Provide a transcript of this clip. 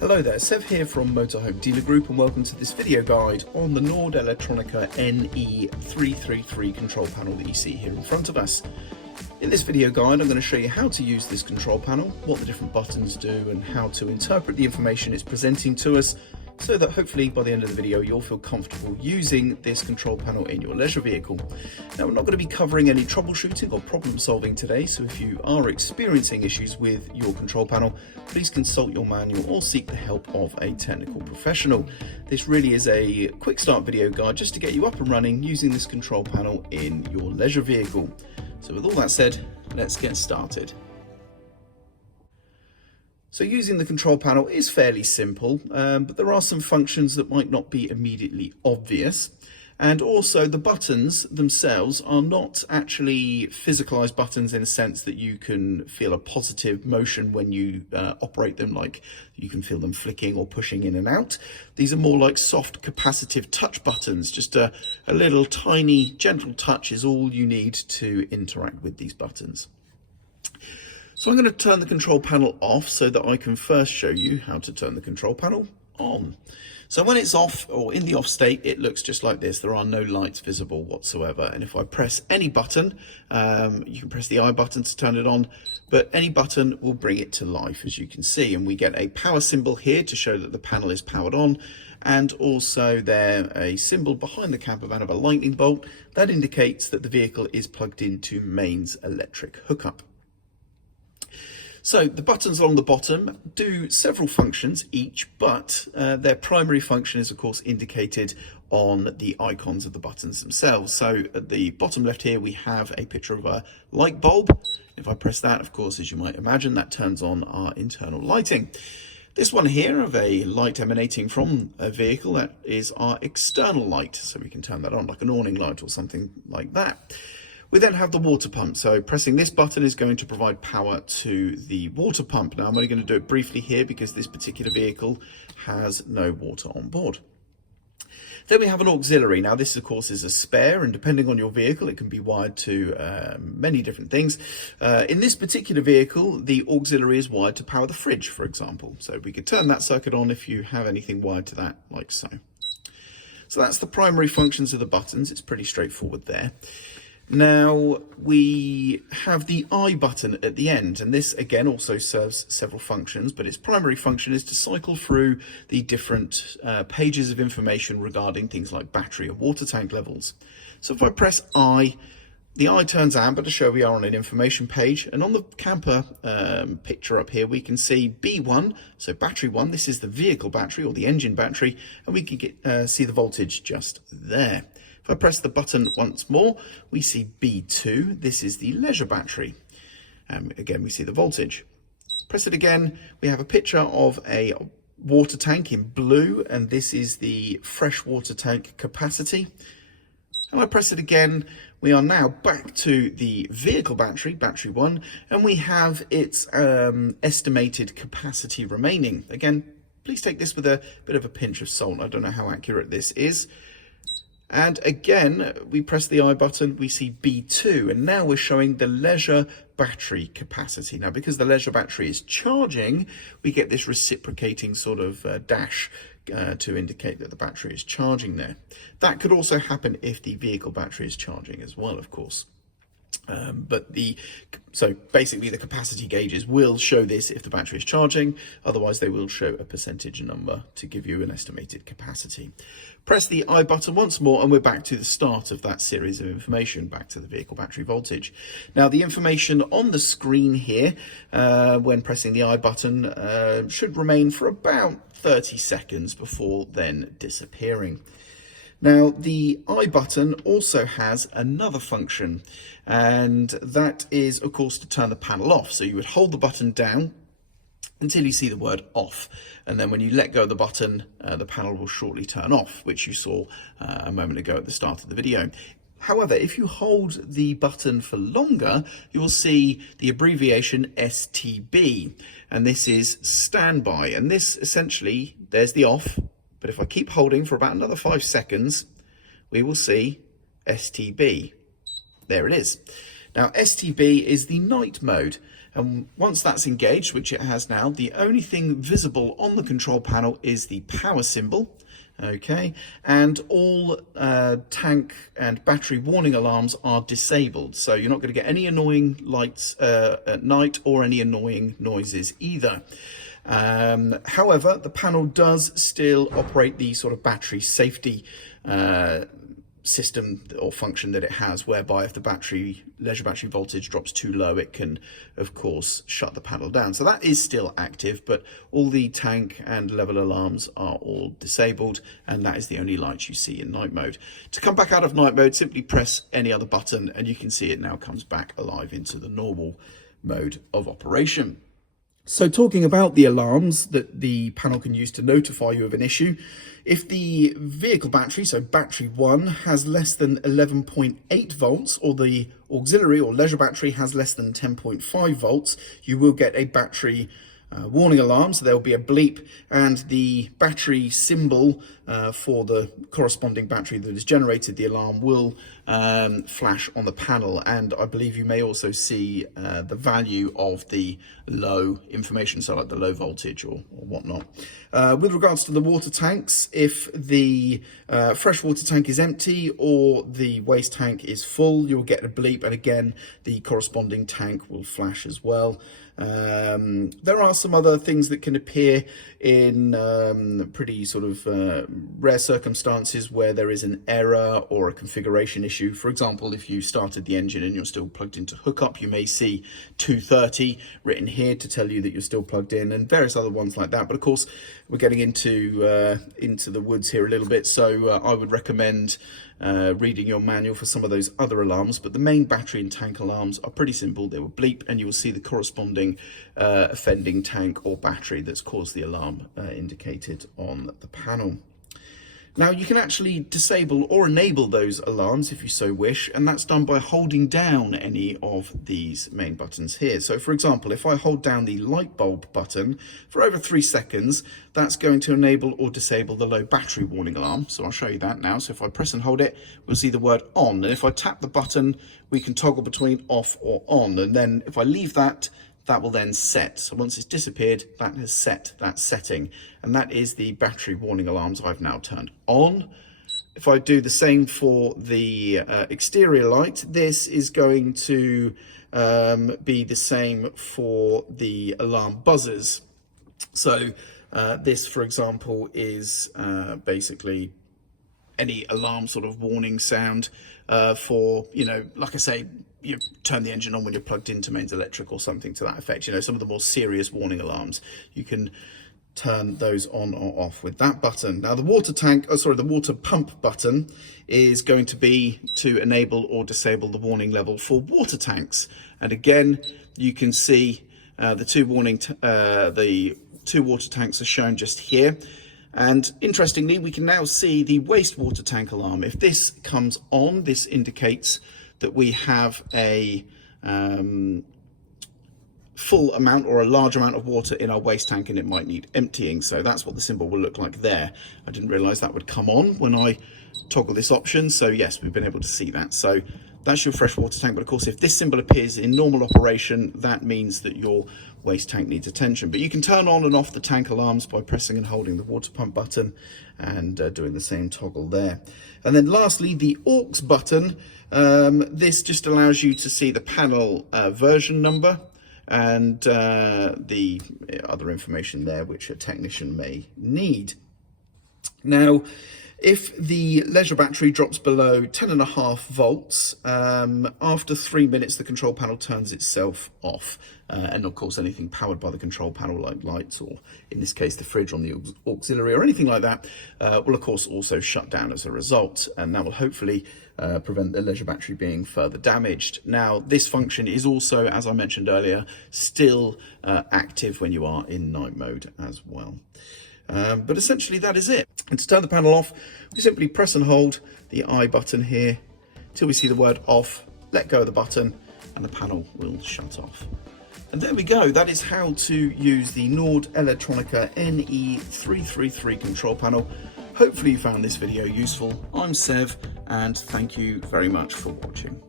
Hello there, Sev here from Motorhome Dealer Group and welcome to this video guide on the Nord Elettronica NE333 control panel that you see here in front of us. In this video guide I'm going to show you how to use this control panel, what the different buttons do and how to interpret the information it's presenting to us, so that hopefully by the end of the video you'll feel comfortable using this control panel in your leisure vehicle. Now, we're not going to be covering any troubleshooting or problem solving today, so if you are experiencing issues with your control panel, please consult your manual or seek the help of a technical professional. This really is a quick start video guide just to get you up and running using this control panel in your leisure vehicle. So with all that said, let's get started. So using the control panel is fairly simple, but there are some functions that might not be immediately obvious. And also the buttons themselves are not actually physicalized buttons in a sense that you can feel a positive motion when you operate them, like you can feel them flicking or pushing in and out. These are more like soft capacitive touch buttons. Just a little tiny gentle touch is all you need to interact with these buttons. So I'm going to turn the control panel off so that I can first show you how to turn the control panel on. So when it's off or in the off state, it looks just like this. There are no lights visible whatsoever. And if I press any button, you can press the I button to turn it on, but any button will bring it to life, as you can see. And we get a power symbol here to show that the panel is powered on. And also there a symbol behind the camper van of a lightning bolt that indicates that the vehicle is plugged into mains electric hookup. So the buttons along the bottom do several functions each, but their primary function is of course indicated on the icons of the buttons themselves. So at the bottom left here we have a picture of a light bulb. If I press that, of course, as you might imagine, that turns on our internal lighting. This one here of a light emanating from a vehicle, that is our external light, so we can turn that on like an awning light or something like that. We then have the water pump, so pressing this button is going to provide power to the water pump. Now I'm only going to do it briefly here because this particular vehicle has no water on board. Then we have an auxiliary. Now this of course is a spare, and depending on your vehicle it can be wired to many different things. In this particular vehicle the auxiliary is wired to power the fridge, for example. So we could turn that circuit on if you have anything wired to that, like so. So that's the primary functions of the buttons. It's pretty straightforward there. Now we have the I button at the end, and this again also serves several functions, but its primary function is to cycle through the different pages of information regarding things like battery and water tank levels. So if I press I, the I turns amber to show we are on an information page, and on the camper picture up here we can see B1, so battery 1, this is the vehicle battery or the engine battery, and we can see the voltage just there. If I press the button once more, we see B2, this is the leisure battery. Again, we see the voltage. Press it again, we have a picture of a water tank in blue, and this is the fresh water tank capacity. And I press it again, we are now back to the vehicle battery, battery 1, and we have its estimated capacity remaining. Again, please take this with a bit of a pinch of salt. I don't know how accurate this is. And again, we press the I button, we see B2, and now we're showing the leisure battery capacity. Now, because the leisure battery is charging, we get this reciprocating sort of dash to indicate that the battery is charging there. That could also happen if the vehicle battery is charging as well, of course. So basically the capacity gauges will show this if the battery is charging, otherwise they will show a percentage number to give you an estimated capacity. Press the I button once more and we're back to the start of that series of information, back to the vehicle battery voltage. Now the information on the screen here when pressing the I button should remain for about 30 seconds before then disappearing. Now the I button also has another function, and that is of course to turn the panel off. So you would hold the button down until you see the word off, and then when you let go of the button the panel will shortly turn off, which you saw a moment ago at the start of the video. However, if you hold the button for longer, you will see the abbreviation STB, and this is standby, and this essentially, there's the off. But if I keep holding for about another 5 seconds, we will see STB. There it is. Now, STB is the night mode. And once that's engaged, which it has now, the only thing visible on the control panel is the power symbol. Okay, and all tank and battery warning alarms are disabled, so you're not going to get any annoying lights at night or any annoying noises either. However, the panel does still operate the sort of battery safety system or function that it has, whereby if the leisure battery voltage drops too low, it can of course shut the panel down. So that is still active, but all the tank and level alarms are all disabled, and that is the only light you see in night mode. To come back out of night mode, simply press any other button and you can see it now comes back alive into the normal mode of operation. So talking about the alarms that the panel can use to notify you of an issue, if the vehicle battery, so battery 1, has less than 11.8 volts, or the auxiliary or leisure battery has less than 10.5 volts, you will get a battery warning alarm. So there will be a bleep, and the battery symbol for the corresponding battery that has generated the alarm will flash on the panel. And I believe you may also see the value of the low information, so like the low voltage or whatnot. With regards to the water tanks, if the freshwater tank is empty or the waste tank is full, you'll get a bleep, and again the corresponding tank will flash as well. There are some other things that can appear in pretty sort of rare circumstances where there is an error or a configuration issue. For example, if you started the engine and you're still plugged into hookup, you may see 230 written here to tell you that you're still plugged in, and various other ones like that. But of course, we're getting into the woods here a little bit, so I would recommend reading your manual for some of those other alarms. But the main battery and tank alarms are pretty simple. They will bleep and you will see the corresponding offending tank or battery that's caused the alarm indicated on the panel. Now you can actually disable or enable those alarms if you so wish, and that's done by holding down any of these main buttons here. So for example, if I hold down the light bulb button for over 3 seconds, that's going to enable or disable the low battery warning alarm. So I'll show you that now. So if I press and hold it, we'll see the word on, and if I tap the button, we can toggle between off or on, and then if I leave that will then set. So once it's disappeared, that has set that setting, and that is the battery warning alarms I've now turned on. If I do the same for the exterior light, this is going to be the same for the alarm buzzers. So this, for example, is basically any alarm sort of warning sound for, you know, like I say, you turn the engine on when you're plugged into mains electric or something to that effect. You know, some of the more serious warning alarms, you can turn those on or off with that button. Now the the water pump button is going to be to enable or disable the warning level for water tanks. And again, you can see the two water tanks are shown just here. And interestingly, we can now see the wastewater tank alarm. If this comes on, this indicates that we have a full amount or a large amount of water in our waste tank and it might need emptying. So that's what the symbol will look like there. I didn't realize that would come on when I toggle this option. So yes, we've been able to see that. So that's your freshwater tank. But of course, if this symbol appears in normal operation, that means that your waste tank needs attention. But you can turn on and off the tank alarms by pressing and holding the water pump button and doing the same toggle there. And then lastly, the aux button. This just allows you to see the panel version number and the other information there which a technician may need. Now, if the leisure battery drops below 10.5 volts, after 3 minutes the control panel turns itself off. And of course anything powered by the control panel like lights, or in this case the fridge on the auxiliary or anything like that, will of course also shut down as a result, and that will hopefully prevent the leisure battery being further damaged. Now this function is also, as I mentioned earlier, still active when you are in night mode as well. But essentially that is it. And to turn the panel off, we simply press and hold the I button here till we see the word off, let go of the button, and the panel will shut off. And there we go. That is how to use the Nord Elettronica NE333 control panel. Hopefully you found this video useful. I'm Sev, and thank you very much for watching.